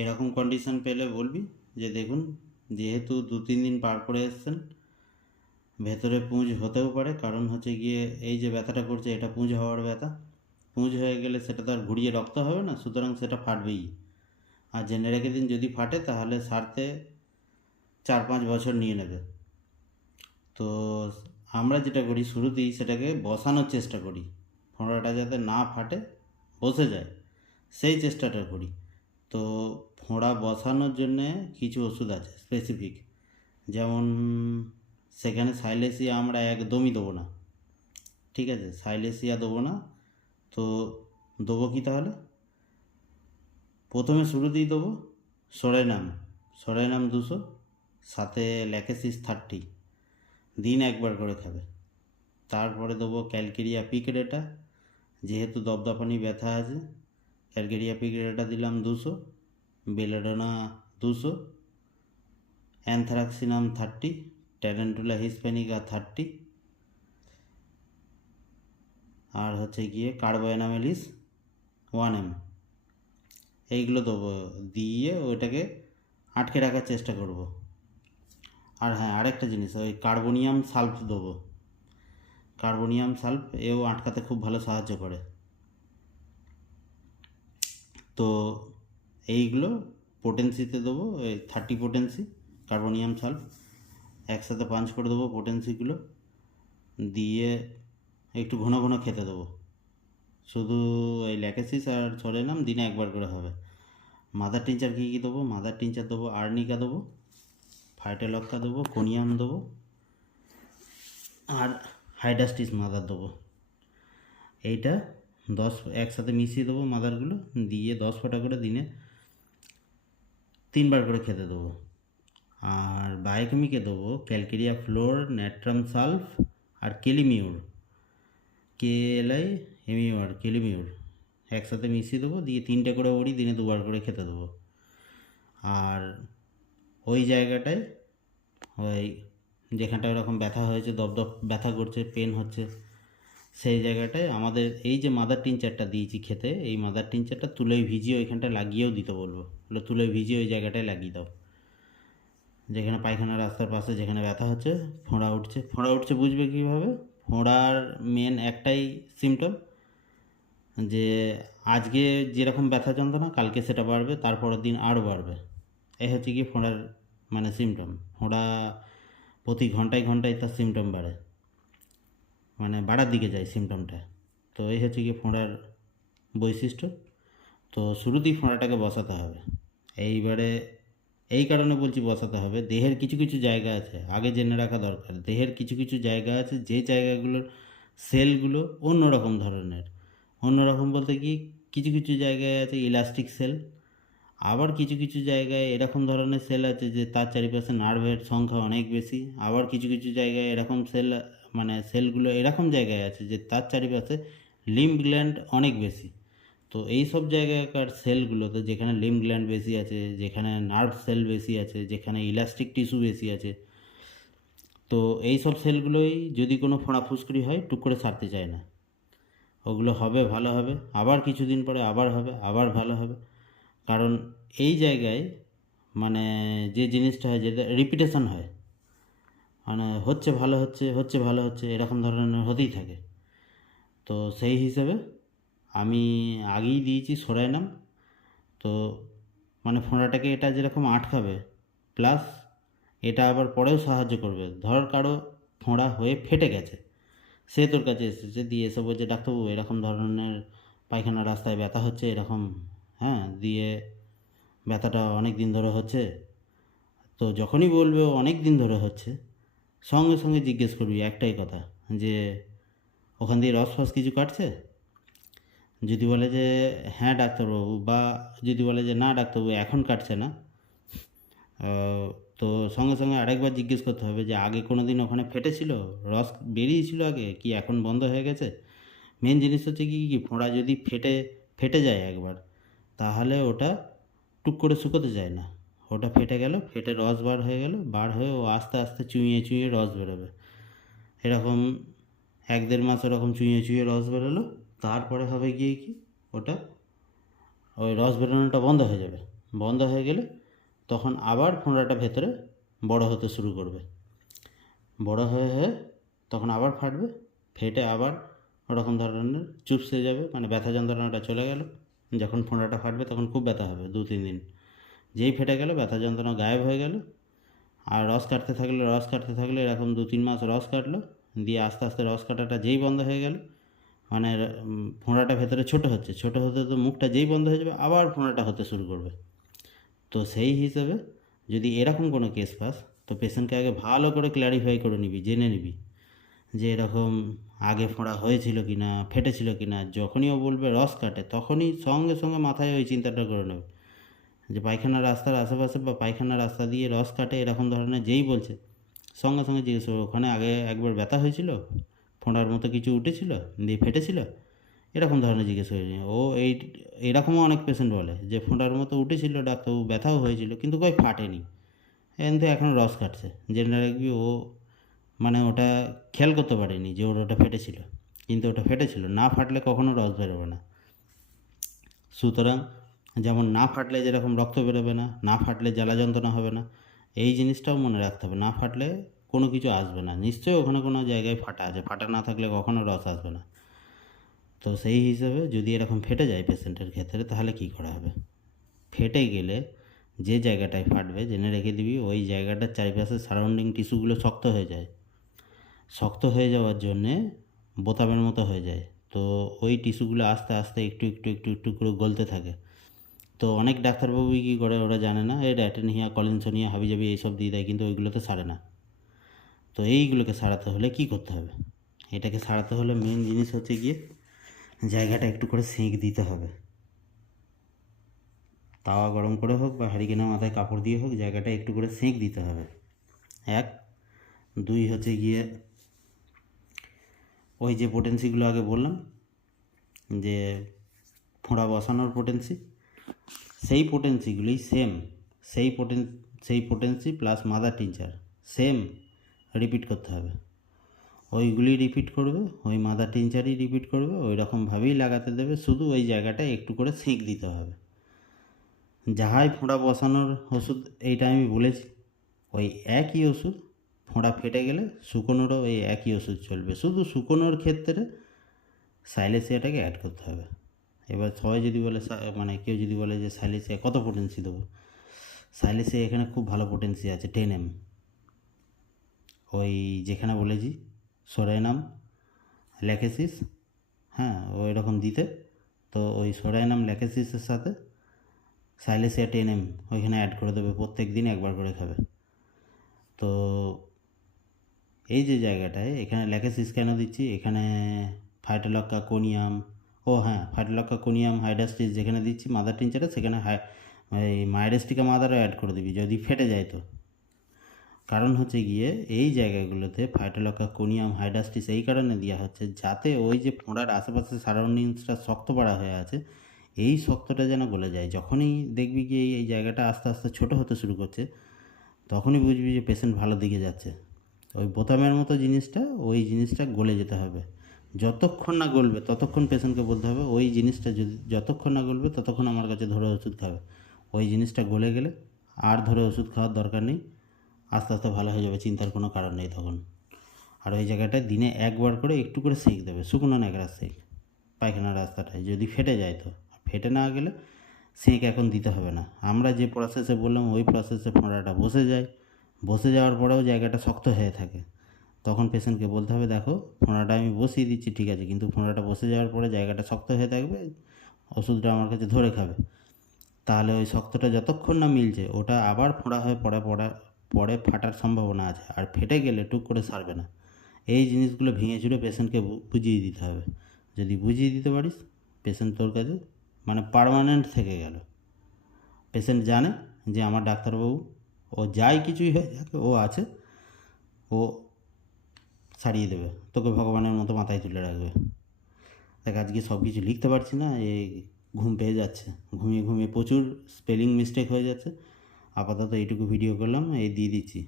এরকম কন্ডিশন পেলে বলবি যে দেখুন, যেহেতু 2-3 দিন পার করে এসছেন, ভেতরে পুঁজ হতেও পারে, কারণ হচ্ছে গিয়ে এই যে ব্যথাটা করছে এটা পুঁজ হওয়ার ব্যথা। পুঁজ হয়ে গেলে সেটা তো আর ঘুরিয়ে রক্ত হবে না, সুতরাং সেটা ফাটবেই। আর জেনে রেখে দিন, যদি ফাটে তাহলে সারতে 4-5 বছর নিয়ে নেবে। তো আমরা যেটা করি শুরুতেই সেটাকে বসানোর চেষ্টা করি, ফোঁড়াটা যাতে না ফাটে, বসে যায়, সেই চেষ্টাটা করি। তো ফোঁড়া বসানোর জন্যে কিছু ওষুধ আছে স্পেসিফিক, যেমন সেখানে সাইলেসিয়া আমরা একদমই দেবো না, ঠিক আছে? সাইলেসিয়া দেবো না। তো দেবো কি তাহলে? প্রথমে শুরুতেই দেবো সরেনাম 200, সাথে ল্যাকেসিস 30, দিন একবার করে খাবে। তারপরে দেবো ক্যালকেরিয়া পিকরেটা, যেহেতু দপদপানি ব্যথা আছে, ক্যালকেরিয়া পিকরেটা দিলাম 200, বেলাডোনা 200, অ্যানথ্রাক্সিনাম 30, ট্যারেন্টুলা হিসপ্যানিকা 30, আর হচ্ছে গিয়ে কার্বোএনামেলিস 1 mg। এইগুলো দেবো, দিয়ে ওইটাকে আটকে রাখার চেষ্টা করব। আর হ্যাঁ, আরেকটা জিনিস, ওই কার্বোনিয়াম সালফ দেবো। কার্বোনিয়াম সালফ এও আটকাতে খুব ভালো সাহায্য করে। তো এইগুলো পোটেন্সিতে দেবো, এই 30 পোটেন্সি কার্বোনিয়াম সালফ একসাথে পাঞ্চ করে দেবো পোটেন্সিগুলো, দিয়ে একটু ঘন ঘন খেতে দেবো। শুধু এই ল্যাকেসিস আর সরেনাম দিনে একবার করে হবে। মাদার টিনচার কী কী দেবো? মাদার টিনচার দেবো, আর্নিকা দেবো, ফাইটেলক্কা দেবো, কোনিয়াম দেবো, আর হাইডাস্টিস মাদার দেবো। এইটা 10 একসাথে মিশিয়ে দেবো মাদারগুলো, দিয়ে 10 ফোঁটা করে দিনে 3 বার করে খেতে দেবো। আর বায়োকেমিকে দেবো ক্যালকেরিয়া ফ্লোর, ন্যাট্রাম সালফ, আর কেলিমিউর, কেলিমিউর একসাথে মিশিয়ে দেবো, দিয়ে 3টে করে ওড়ি দিনে 2 বার করে খেতে দেবো। আর ওই জায়গাটায়, ওই যেখানটা ওরকম ব্যথা হয়েছে, দপদপ ব্যথা করছে, পেন হচ্ছে, সেই জায়গাটায় আমাদের এই যে মাদার টিনচারটা দিয়েছি খেতে, এই মাদার টিনচারটা তুলোয় ভিজিয়ে ওইখানটা লাগিয়েও দিতে বলবো। তুলোয় ভিজিয়ে ওই জায়গাটায় লাগিয়ে দাও, যেখানে পায়খানা রাস্তার পাশে যেখানে ব্যথা হচ্ছে, ফোঁড়া উঠছে বুঝবে কীভাবে? ফোঁড়ার মেন একটাই সিমটম, যে আজকে যেরকম ব্যথা যন্ত্রণা কালকে সেটা বাড়বে, তারপরের দিন আরও বাড়বে। এই হচ্ছে কি ফোঁড়ার মানে সিমটম। ফোঁড়া প্রতি ঘন্টায় ঘন্টায় তার সিমটম বাড়ে, মানে বাড়ার দিকে যায় সিমটমটা। তো এই হচ্ছে কি ফোঁড়ার বৈশিষ্ট্য। তো শুরুতেই ফোঁড়াটাকে বসাতে হবে। এইবারে এই কারণে বলছি বসাতে হবে, দেহের কিছু কিছু জায়গা আছে, আগে জেনে রাখা দরকার, দেহের কিছু কিছু জায়গা আছে যে জায়গাগুলোর সেলগুলো অন্যরকম ধরনের। অন্যরকম বলতে কি, কিছু কিছু জায়গায় আছে ইলাস্টিক সেল, আবার কিছু কিছু জায়গায় এরকম ধরনের সেল আছে যে তার চারিপাশে নার্ভের সংখ্যা অনেক বেশি। আবার কিছু কিছু জায়গায় এরকম সেল, মানে সেলগুলো এরকম জায়গায় আছে যে তার চারিপাশে লিম্ব গ্ল্যান্ড অনেক বেশি। তো এই সব জায়গাকার সেলগুলোতে, যেখানে লিম্ব গ্ল্যান্ড বেশি আছে, যেখানে নার্ভ সেল বেশি আছে, যেখানে ইলাস্টিক টিস্যু বেশি আছে, তো এই সব সেলগুলোই যদি কোনো ফোঁড়া ফুসকুড়ি হয় টুক করে সারতে চায় না। ওগুলো হবে, ভালো হবে, আবার কিছুদিন পরে আবার হবে, আবার ভালো হবে। কারণ এই জায়গায় মানে যে জিনিসটা হয়, যেটা রিপিটেশন হয়, মানে হচ্ছে ভালো হচ্ছে, হচ্ছে ভালো হচ্ছে, এরকম ধরনের হতেই থাকে। তো সেই হিসেবে আমি আগেই দিয়েছি সরাইনাম। তো মানে ফোঁড়াটাকে এটা যেরকম আটকাবে, প্লাস এটা আবার পরেও সাহায্য করবে। ধর কারো ফোঁড়া হয়ে ফেটে গেছে, সে তোর কাছে এসেছে, দিয়ে এসে বলছে ডাক্তারবাবু এরকম ধরনের পায়খানা রাস্তায় ব্যথা হচ্ছে এরকম, হ্যাঁ, দিয়ে ব্যথাটা অনেক দিন ধরে হচ্ছে। তো যখনই বলবে ও অনেক দিন ধরে হচ্ছে, সঙ্গে সঙ্গে জিজ্ঞেস করবি একটাই কথা, যে ওখান দিয়ে রস ফস কিছু কাটছে? যদি বলে যে হ্যাঁ ডাক্তারবাবু, বা যদি বলে যে না ডাক্তারবাবু এখন কাটছে না, তো সঙ্গে সঙ্গে আরেকবার জিজ্ঞেস করতে হবে যে আগে কোনো দিন ওখানে ফেটেছিল, রস বেরিয়েছিল আগে, কি এখন বন্ধ হয়ে গেছে? মেন জিনিস হচ্ছে কি, ফোঁড়া যদি ফেটে যায় একবার, তাহলে ওটা টুক করে শুকোতে যায় না। ওটা ফেটে গেল, ফেটে রস বার হয়ে গেল, বার হয়ে ও আস্তে আস্তে চুইয়ে চুইয়ে রস বেরোবে। এরকম 1-1.5 মাস ওরকম চুইয়ে চুইয়ে রস বেরোলো, তারপরে হবে গিয়ে কি, ওটা ওই রস বেরোনোটা বন্ধ হয়ে যাবে, বন্ধ হয়ে গেলে তখন আবার ফোঁড়াটা ভেতরে বড় হতে শুরু করবে, বড় হয়ে হয়ে তখন আবার ফাটবে, ফেটে আবার ওরকম ধরনের চুপসে যাবে, মানে ব্যথা যন্ত্রণাটা চলে গেল। যখন ফোঁড়াটা ফাটবে তখন খুব ব্যথা হবে 2-3 দিন, যেই ফেটে গেল ব্যথা যন্ত্রণা গায়েব হয়ে গেল। আর রস কাটতে থাকলে এরকম 2-3 মাস রস কাটলো, দিয়ে আস্তে আস্তে রস কাটাটা যেই বন্ধ হয়ে গেল, মানে ফোঁড়াটা ভেতরে ছোটো হতে তো মুখটা যেই বন্ধ হয়ে যাবে আবার ফোঁড়াটা হতে শুরু করবে। তো সেই হিসেবে যদি এরকম কোনো কেস পাস, তো পেশেন্টকে আগে ভালো করে ক্ল্যারিফাই করে নিবি, জেনে নিবি যে এরকম আগে ফোঁড়া হয়েছিল কি না, ফেটেছিল কি না। যখনই ও বলবে রস কাটে তখনই সঙ্গে সঙ্গে মাথায় ওই চিন্তাটা করে নেবে যে পায়খানা রাস্তার আশেপাশে বা পায়খানা রাস্তা দিয়ে রস কাটে, এরকম ধরনের যেই বলছে সঙ্গে সঙ্গে জিজ্ঞেস করবে ওখানে আগে একবার ব্যথা হয়েছিল, ফোঁড়ার মতো কিছু উঠেছিল দিয়ে ফেটেছিল, এরকম ধরনের জিজ্ঞেস করেছে। ও এরকমও অনেক পেশেন্ট বলে যে ফোঁড়ার মতো উঠেছিল ডাক্তারবাবু, ব্যথাও হয়েছিল কিন্তু কই ফাটেনি, কিন্তু এখন রস কাটছে। জেনে রাখবি ও মানে ওটা খেয়াল করতে পারেনি যে ওটা ফেটেছিল, কিন্তু ওটা ফেটেছিল। না ফাটলে কখনো রস বেরোবে না। সুতরাং যেমন না ফাটলে যেরকম রক্ত বেরোবে না, না ফাটলে জ্বালা যন্ত্রণা হবে না, এই জিনিসটাও মনে রাখতে হবে। না ফাটলে কোনো কিছু আসবে না, নিশ্চয়ই ওখানে কোনো জায়গায় ফাটা আছে, ফাটা না থাকলে কখনো রস আসবে না। তো সেই হিসেবে যদি এরকম ফেটে যায় পেশেন্টের ক্ষেত্রে তাহলে কী করা হবে? ফেটে গেলে যে জায়গাটায় ফাটবে জেনে রেখে দিবি ওই জায়গাটার চারিপাশে সারাউন্ডিং টিস্যুগুলো শক্ত হয়ে যায়, শক্ত হয়ে যাওয়ার জন্যে বোতামের মতো হয়ে যায়। তো ওই টিস্যুগুলো আস্তে আস্তে একটু করে গলতে থাকে। তো অনেক ডাক্তারবাবুই কী করে ওরা জানে না, এই ড্যাটেনহিয়া, কলিনসোনিয়া, হাবিজাবি এইসব দিয়ে দেয়, কিন্তু ওইগুলোতে সারে না। তো এইগুলোকে সারাতে হলে কী করতে হবে? এটাকে সারাতে হলে মেন জিনিস হচ্ছে গিয়ে জায়গাটা একটু করে সেঁক দিতে হবে। তাওয়া গরম করে হোক বা হাঁড়িকেনা মাথায় কাপড় দিয়ে হোক, জায়গাটা একটু করে সেঁক দিতে হবে। 1, 2 হচ্ছে গিয়ে ওই যে পোটেন্সিগুলো আগে বললাম যে ফোঁড়া বসানোর পোটেন্সি, সেই পোটেন্সিগুলোই সেম, সেই potency plus mother tincture same repeat করতে হবে। ওইগুলি রিপিট করবে, ওই মাদার টিনচারই রিপিট করবে, ওই রকমভাবেই লাগাতে দেবে, শুধু ওই জায়গাটায় একটু করে সেঁক দিতে হবে। যাহাই ফোঁড়া বসানোর ওষুধ এইটা আমি বলেছি, ওই একই ওষুধ ফোঁড়া ফেটে গেলে শুকোনোরও ওই একই ওষুধ চলবে, শুধু শুকোনোর ক্ষেত্রে সাইলেসিয়াটাকে অ্যাড করতে হবে। এবার সবাই যদি বলে মানে কেউ যদি বলে যে সাইলেসিয়া কত পোটেন্সি দেবো, সাইলেসিয়া এখানে খুব ভালো পোটেন্সি আছে 10 mg। ওই যেখানে বলেছি সোরাইনাম, ল্যাকেসিস, হ্যাঁ ওই রকম দিতে, তো ওই সোরাইনাম ল্যাকেসিসের সাথে সাইলেসিয়া 10 mg ওইখানে অ্যাড করে দেবে, প্রত্যেক দিন একবার করে খাবে। তো এই যে জায়গাটায় এখানে ল্যাকেসিস কেন দিচ্ছি, এখানে Phytolacca conium, Phytolacca conium Hydrastis যেখানে দিচ্ছি মাদার টিনচারে, সেখানে এই মাইডাস্টিকা মাদারও অ্যাড করে দিবি যদি ফেটে যায় তো। কারণ হচ্ছে গিয়ে এই জায়গাগুলোতে ফাইটোলক্কা কোনিয়াম হাইডাস্টিস এই কারণে দেওয়া হচ্ছে যাতে ওই যে ফোঁড়ার আশেপাশে সারাউন্ডিংসটা শক্ত পাড়া হয়ে আছে, এই শক্তটা যেন গলে যায়। যখনই দেখবি কি এই জায়গাটা আস্তে আস্তে ছোটো হতে শুরু করছে, তখনই বুঝবি যে পেশেন্ট ভালো দিকে যাচ্ছে। ওই বোতামের মতো জিনিসটা, ওই জিনিসটা গলে যেতে হবে। যতক্ষণ না গলবে ততক্ষণ পেশেন্টকে বলতে হবে ওই জিনিসটা যতক্ষণ না গলবে ততক্ষণ আমার কাছে ধরে ওষুধ খাবে। ওই জিনিসটা গলে গেলে আর ধরে ওষুধ খাওয়ার দরকার নেই, আস্তে আস্তে ভালো হয়ে যাবে, চিন্তার কোনো কারণ নেই তখন। আর ওই জায়গাটায় দিনে একবার করে একটু করে সেঁক দেবে, শুকনো ন্যাকড়ার সেঁক, পায়খানার রাস্তাটায়। যদি ফেটে যায় তো, ফেটে না গেলে সেঁক এখন দিতে হবে না। আমরা যে প্রসেসে বললাম ওই প্রসেসে ফোঁড়াটা বসে যায়, বসে যাওয়ার পরেও জায়গাটা শক্ত হয়ে থাকে, তখন পেশেন্টকে বলতে হবে দেখো ফোঁড়াটা আমি বসিয়ে দিচ্ছি ঠিক আছে, কিন্তু ফোঁড়াটা বসে যাওয়ার পরে জায়গাটা শক্ত হয়ে থাকবে, ওষুধটা আমার কাছে ধরে খাবে। তাহলে ওই শক্তটা যতক্ষণ না মিলছে ওটা আবার ফোঁড়া হয়ে পরে ফাটার সম্ভাবনা আছে, আর ফেটে গেলে টুক করে সারবে না। এই জিনিসগুলো ভেঙে চুরে পেশেন্টকে বুঝিয়ে দিতে হবে। যদি বুঝিয়ে দিতে পারিস, পেশেন্ট তোর কাছে মানে পার্মানেন্ট থেকে গেল। পেশেন্ট জানে যে আমার ডাক্তারবাবু, ও যাই কিছুই হয়ে যাকে ও আছে, ও সারিয়ে দেবে, তোকে ভগবানের মতো মাথায় তুলে রাখবে। দেখ আজকে সব কিছু লিখতে পারছি না, এই ঘুম পেয়ে যাচ্ছে, ঘুমিয়ে প্রচুর স্পেলিং মিস্টেক হয়ে যাচ্ছে। আপাতত এইটুকু ভিডিও করলাম, এই দিয়ে দিচ্ছি।